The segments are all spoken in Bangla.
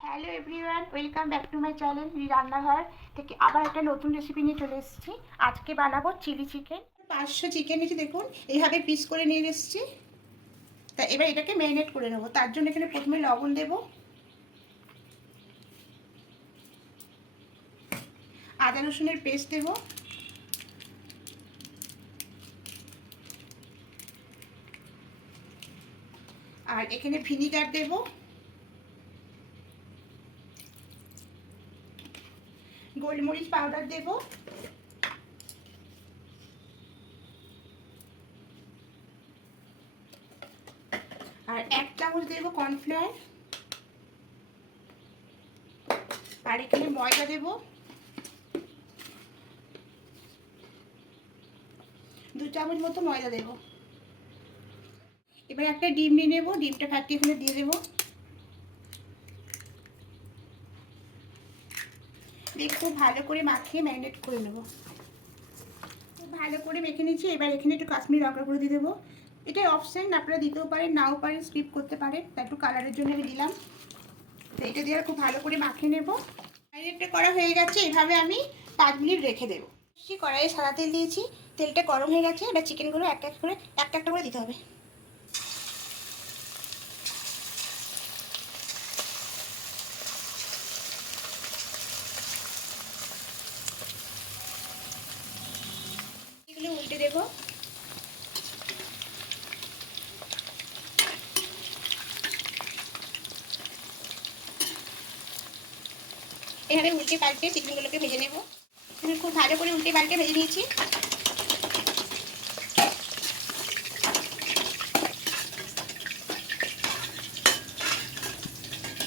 Hello everyone welcome back to my channel রান্নাঘর থেকে আবার একটা নতুন রেসিপি নিয়ে চলে এসেছি। আজকে বানাবো চিলি চিকেন পাঁচশো চিকেন নিয়েছি, দেখুন, এইভাবে পিস করে নিয়ে এসেছি। তা এবার এটাকে ম্যারিনেট করে নেব। তার জন্য এখানে প্রথমে লবণ দেব। আদা রসুনের পেস্ট দেব। আর এখানে ভিনিগার দেবো। গোলমরিচ পাউডার দেব। আর এক চামচ দেব কর্নফ্লাওয়ার আর এখানে ময়দা দেব। দু চামচ মতো ময়দা দেব। এবার একটা ডিম নিয়ে নেব, ডিমটা ফাটিয়ে এখানে দিয়ে দেবো। খুব ভালো করে মাখিয়ে ম্যারিনেট করে নেব। খুব ভালো করে মেখে নিচ্ছি। এবার এখানে একটু কাশ্মীর লঙ্কা করে দিয়ে দেবো। এটা অপশান আপনারা দিতেও পারেন, নাও পারেন স্কিপ করতে পারেন। তা একটু কালারের জন্য আমি দিলাম। তো এটা দিয়ে খুব ভালো করে মাখিয়ে নেব। ম্যারিনেটটা করা হয়ে গেছে। এভাবে আমি পাঁচ মিনিট রেখে দেবো। কড়াইয়ে সাদা তেল দিয়েছি। তেলটা গরম হয়ে গেছে। এবার চিকেনগুলো একটা একটা করে একটা একটা করে দিতে হবে। উল্টে দেবো। এখানে উল্টে পাল্টে চিকেনগুলোকে ভেজে নেব। খুব ভালো করে উল্টে পাল্টে ভেজে নিয়েছি।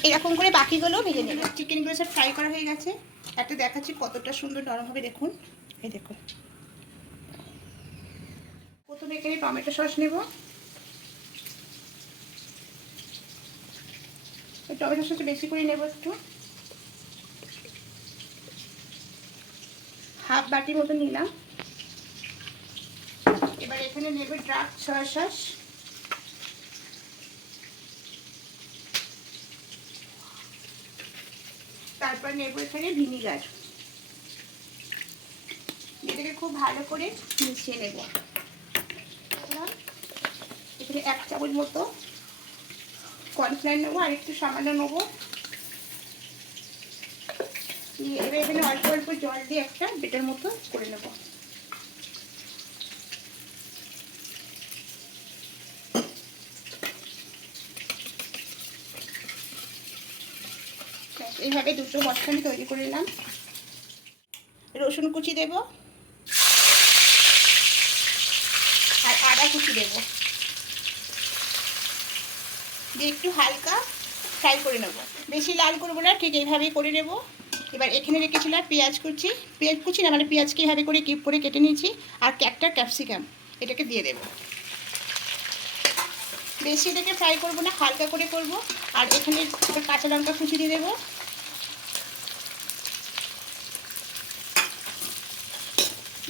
এরকম করে বাকিগুলো ভেজে নেব। চিকেনগুলো সব ফ্রাই করা হয়ে গেছে। একটা দেখাচ্ছি কতটা সুন্দর নরম হবে, দেখুন। এই দেখুন। প্রথমে এখানে টমেটো সস নেব। টমেটো সস বেশি করে নেব একটু। হাফ বাটির মতো নিলাম। এবার এখানে নেব ড্রাফট সয়া সস। তারপর নেব এখানে ভিনিগার। এটাকে খুব ভালো করে মিশিয়ে নেব। এখানে এক চামচ মতো কর্নফ্লাওয়ার নেব, আর একটু সামান্য নেব। এবার এখানে অল্প অল্প জল দিয়ে একটা বেটার মতো করে নেব। এইভাবে দুটো আমি তৈরি করে নিলাম। রসুন কুচি দেব। আর আদা কুচি দেব। দিয়ে একটু হালকা ফ্রাই করে নেব। বেশি লাল করব না, ঠিক এইভাবেই করে নেব। এবার এখানে রেখেছিলাম পেঁয়াজ কুচি। পেঁয়াজ কুচি না মানে পেঁয়াজকে এইভাবে করে কিপ করে কেটে নিয়েছি। আর ক্যাকটা ক্যাপসিকাম এটাকে দিয়ে দেব। বেশি এটাকে ফ্রাই করব না, হালকা করে করব। আর এখানে কাঁচা লঙ্কা কুচি দিয়ে দেবো।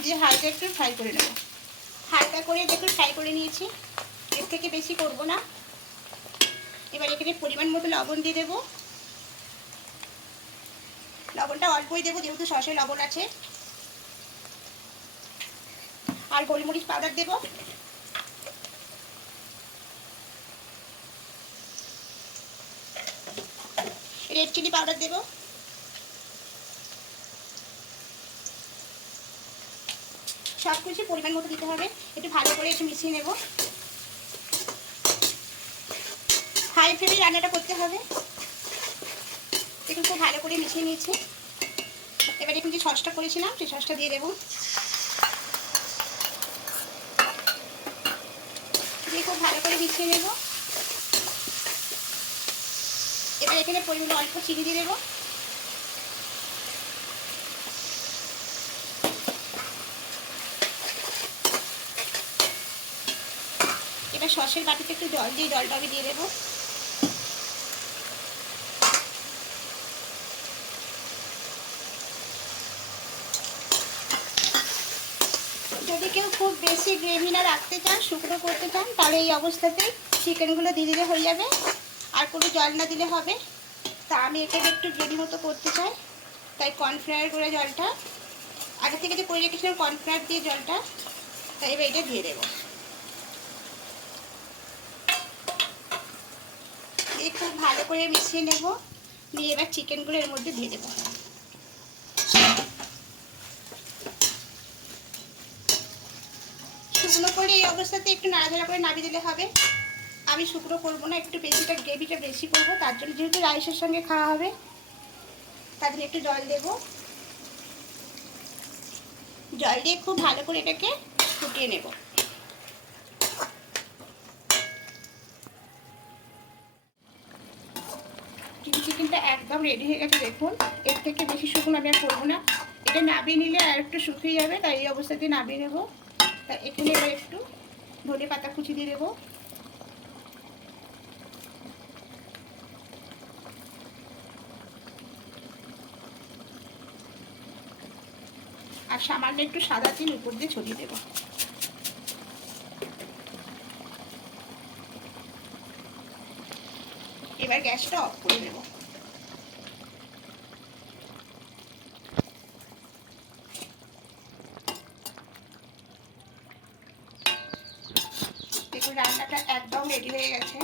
দিয়ে হালকা একটু ফ্রাই করে নেব। হালকা করে একটু ফ্রাই করে নিয়েছি। এর থেকে বেশি করব না। এবার এখানে পরিমাণ মতো লবণ দিয়ে দেবো। লবণটা অল্পই দেবো, যেহেতু সসে লবণ আছে। আর গোলমরিচ পাউডার দেবো। রেড চিলি পাউডার দেবো। সব কিছু পরিমাণ মতো দিতে হবে। একটু ভালো করে একটু মিশিয়ে নেব। হাই ফ্লেমে রান্নাটা করতে হবে। একটু খুব ভালো করে মিশিয়ে নিয়েছি। এবার এখন যে সসটা করেছিলাম, সেই সসটা দিয়ে দেবো। দিয়ে খুব ভালো করে মিশিয়ে নেব। এবার এখানে পরিমাণ অল্প চিনি দিয়ে দেবো। এবার সসের বাটিতে একটু জল দিয়ে জলটা আমি দিয়ে দেবো। খুব বেশি গ্রেভি না রাখতে চান, শুকনো করতে চান, তাহলে এই অবস্থাতেই চিকেনগুলো দিয়ে দিলে হয়ে যাবে। আর কোনো জল না দিলে হবে। তা আমি এটাকে একটু গ্রেভি মতো করতে চাই, তাই কর্নফ্লাওয়ার করে জলটা। আগে থেকে যে করে রেখেছিলাম কর্নফ্লাওয়ার দিয়ে জলটা, তাই এবার এটা দিয়ে দেবো। দিয়ে খুব ভালো করে মিশিয়ে নেব। নিয়ে এবার চিকেনগুলো এর মধ্যে দিয়ে দেবো। শুকনো করে এই অবস্থাতে একটু নাড়াচাড়া করে নামিয়ে দিলে হবে। আমি শুকনো করব না, একটু বেশিটা গ্রেভিটা বেশি করব, তার জন্য যেহেতু রাইসের সঙ্গে খাওয়া হবে, তার একটু জল দেব। জল দিয়ে খুব ভালো করে এটাকে ফুটিয়ে নেব। চিকেনটা একদম রেডি হয়ে গেছে, দেখুন। এর থেকে বেশি শুকনো আমি আর করব না। এটা নাবিয়ে নিলে আর একটু শুকিয়ে যাবে, তাই এই অবস্থাতে নাবিয়ে নেব। তা এখানে এবার একটু ধনে পাতা কুচি দিয়ে দেবো। আর সামান্য একটু সাদা তিল উপর দিয়ে ছড়িয়ে দেবো। এবার গ্যাসটা অফ করে দেবো দেখুন রান্নাটা একদম রেডি হয়ে গেছে।